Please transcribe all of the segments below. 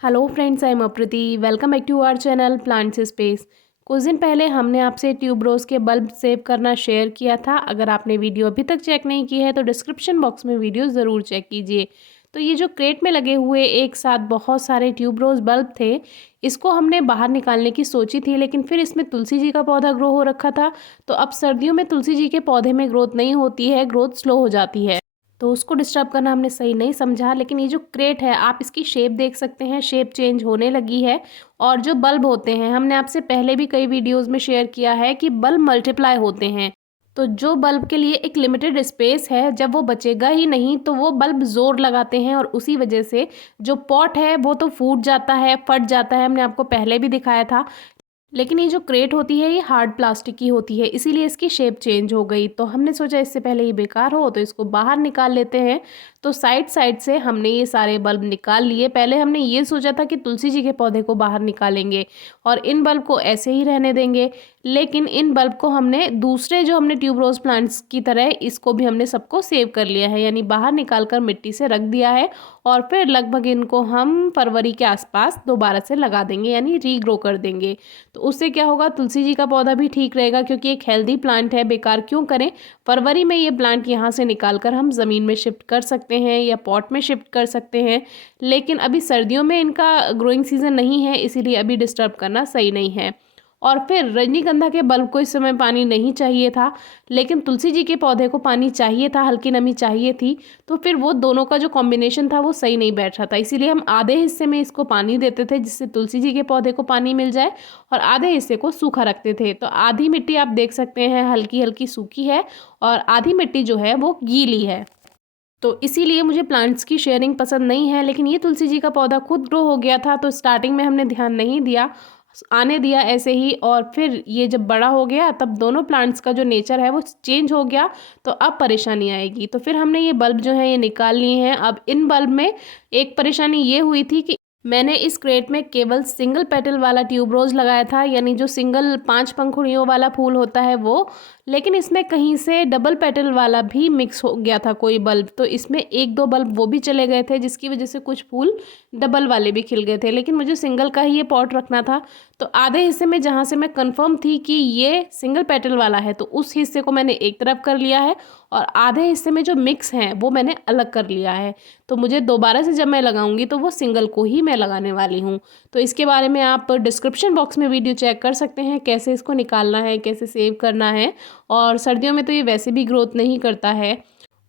Hello friends, I am Aprati. Welcome back to our channel plants space. कुछ दिन पहले हमने आपसे ट्यूबरोज के बल्ब सेव करना शेयर किया था। अगर आपने वीडियो अभी तक चेक नहीं की है तो डिस्क्रिप्शन बॉक्स में वीडियो ज़रूर चेक कीजिए। तो ये जो क्रेट में लगे हुए एक साथ बहुत सारे ट्यूबरोज बल्ब थे, इसको हमने बाहर निकालने की सोची थी, लेकिन फिर इसमें तुलसी जी का पौधा ग्रो हो रखा था। तो अब सर्दियों में तुलसी जी के पौधे में ग्रोथ नहीं होती है, ग्रोथ स्लो हो जाती है, तो उसको डिस्टर्ब करना हमने सही नहीं समझा। लेकिन ये जो क्रेट है, आप इसकी शेप देख सकते हैं, शेप चेंज होने लगी है। और जो बल्ब होते हैं, हमने आपसे पहले भी कई वीडियोस में शेयर किया है कि बल्ब मल्टीप्लाई होते हैं। तो जो बल्ब के लिए एक लिमिटेड स्पेस है, जब वो बचेगा ही नहीं तो वो बल्ब जोर लगाते हैं, और उसी वजह से जो पॉट है वो तो फूट जाता है, फट जाता है। हमने आपको पहले भी दिखाया था। लेकिन ये जो क्रेट होती है ये हार्ड प्लास्टिक की होती है, इसीलिए इसकी शेप चेंज हो गई। तो हमने सोचा इससे पहले ये बेकार हो तो इसको बाहर निकाल लेते हैं। तो साइड साइड से हमने ये सारे बल्ब निकाल लिए। पहले हमने ये सोचा था कि तुलसी जी के पौधे को बाहर निकालेंगे और इन बल्ब को ऐसे ही रहने देंगे, लेकिन इन बल्ब को हमने दूसरे जो हमने ट्यूबरोज प्लांट्स की तरह इसको भी हमने सबको सेव कर लिया है, यानी बाहर निकाल कर मिट्टी से रख दिया है। और फिर लगभग इनको हम फरवरी के आसपास दोबारा से लगा देंगे, यानी रीग्रो कर देंगे। तो उससे क्या होगा, तुलसी जी का पौधा भी ठीक रहेगा, क्योंकि एक हेल्दी प्लांट है, बेकार क्यों करें। फरवरी में ये प्लांट यहाँ से निकाल कर हम ज़मीन में शिफ्ट कर सकते हैं या पॉट में शिफ्ट कर सकते हैं। लेकिन अभी सर्दियों में इनका ग्रोइंग सीजन नहीं है, इसीलिए अभी डिस्टर्ब करना सही नहीं है। और फिर रजनीगंधा के बल्ब को इस समय पानी नहीं चाहिए था, लेकिन तुलसी जी के पौधे को पानी चाहिए था, हल्की नमी चाहिए थी। तो फिर वो दोनों का जो कॉम्बिनेशन था वो सही नहीं बैठ रहा था, इसीलिए हम आधे हिस्से में इसको पानी देते थे जिससे तुलसी जी के पौधे को पानी मिल जाए, और आधे हिस्से को सूखा रखते थे। तो आधी मिट्टी आप देख सकते हैं हल्की हल्की सूखी है, और आधी मिट्टी जो है वो गीली है। तो इसीलिए मुझे प्लांट्स की शेयरिंग पसंद नहीं है। लेकिन ये तुलसी जी का पौधा खुद ग्रो हो गया था, तो स्टार्टिंग में हमने ध्यान नहीं दिया, आने दिया ऐसे ही। और फिर ये जब बड़ा हो गया तब दोनों प्लांट्स का जो नेचर है वो चेंज हो गया, तो अब परेशानी आएगी। तो फिर हमने ये बल्ब जो है ये निकाल लिए हैं। अब इन बल्ब में एक परेशानी ये हुई थी कि मैंने इस क्रेट में केवल सिंगल पेटल वाला ट्यूबरोज लगाया था, यानी जो सिंगल 5 पंखुड़ियों वाला फूल होता है वो। लेकिन इसमें कहीं से डबल पेटल वाला भी मिक्स हो गया था कोई बल्ब, तो इसमें एक दो बल्ब वो भी चले गए थे, जिसकी वजह से कुछ फूल डबल वाले भी खिल गए थे। लेकिन मुझे सिंगल का ही ये पॉट रखना था, तो आधे हिस्से में जहाँ से मैं कंफर्म थी कि ये सिंगल पेटल वाला है, तो उस हिस्से को मैंने एक तरफ कर लिया है, और आधे हिस्से में जो मिक्स हैं वो मैंने अलग कर लिया है। तो मुझे दोबारा से जब मैं लगाऊंगी तो वो सिंगल को ही मैं लगाने वाली हूँ। तो इसके बारे में आप डिस्क्रिप्शन बॉक्स में वीडियो चेक कर सकते हैं, कैसे इसको निकालना है, कैसे सेव करना है। और सर्दियों में तो ये वैसे भी ग्रोथ नहीं करता है।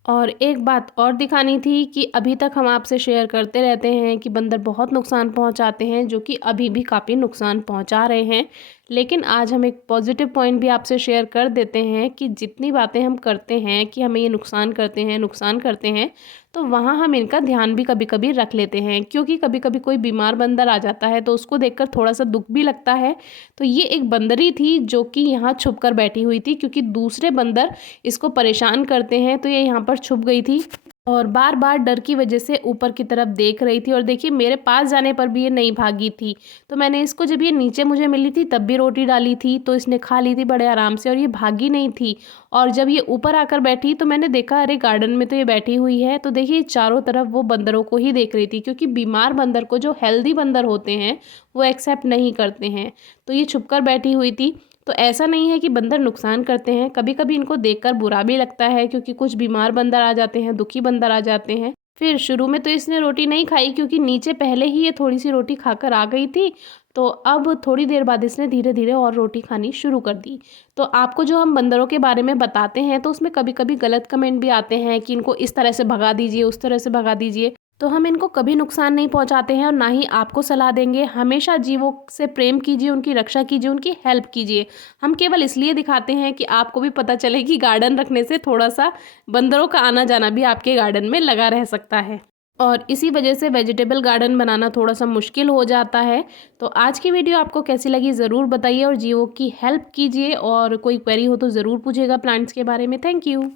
और एक बात और दिखानी थी कि अभी तक हम आपसे शेयर करते रहते हैं कि बंदर बहुत नुकसान पहुंचाते हैं, जो कि अभी भी काफ़ी नुकसान पहुंचा रहे हैं। लेकिन आज हम एक पॉजिटिव पॉइंट भी आपसे शेयर कर देते हैं कि जितनी बातें हम करते हैं कि हमें ये नुकसान करते हैं, नुकसान करते हैं, तो वहाँ हम इनका ध्यान भी कभी कभी रख लेते हैं। क्योंकि कभी कभी कोई बीमार बंदर आ जाता है तो उसको देखकर थोड़ा सा दुख भी लगता है। तो ये एक बंदरी थी जो कि यहाँ छुप कर बैठी हुई थी, क्योंकि दूसरे बंदर इसको परेशान करते हैं, तो ये यहाँ पर छुप गई थी और बार बार डर की वजह से ऊपर की तरफ देख रही थी। और देखिए, मेरे पास जाने पर भी ये नहीं भागी थी। तो मैंने इसको, जब ये नीचे मुझे मिली थी तब भी रोटी डाली थी, तो इसने खा ली थी बड़े आराम से, और ये भागी नहीं थी। और जब ये ऊपर आकर बैठी तो मैंने देखा, अरे गार्डन में तो ये बैठी हुई है। तो देखिए, चारों तरफ वो बंदरों को ही देख रही थी, क्योंकि बीमार बंदर को जो हेल्दी बंदर होते हैं वो एक्सेप्ट नहीं करते हैं। तो ये छुप कर बैठी हुई थी। तो ऐसा नहीं है कि बंदर नुकसान करते हैं, कभी कभी इनको देखकर बुरा भी लगता है, क्योंकि कुछ बीमार बंदर आ जाते हैं, दुखी बंदर आ जाते हैं। फिर शुरू में तो इसने रोटी नहीं खाई, क्योंकि नीचे पहले ही ये थोड़ी सी रोटी खाकर आ गई थी। तो अब थोड़ी देर बाद इसने धीरे धीरे और रोटी खानी शुरू कर दी। तो आपको जो हम बंदरों के बारे में बताते हैं तो उसमें कभी कभी गलत कमेंट भी आते हैं कि इनको इस तरह से भगा दीजिए, उस तरह से भगा दीजिए। तो हम इनको कभी नुकसान नहीं पहुंचाते हैं, और ना ही आपको सलाह देंगे। हमेशा जीवों से प्रेम कीजिए, उनकी रक्षा कीजिए, उनकी हेल्प कीजिए। हम केवल इसलिए दिखाते हैं कि आपको भी पता चले कि गार्डन रखने से थोड़ा सा बंदरों का आना जाना भी आपके गार्डन में लगा रह सकता है, और इसी वजह से वेजिटेबल गार्डन बनाना थोड़ा सा मुश्किल हो जाता है। तो आज की वीडियो आपको कैसी लगी ज़रूर बताइए, और जीवों की हेल्प कीजिए, और कोई क्वेरी हो तो ज़रूर पूछिएगा प्लांट्स के बारे में। Thank you.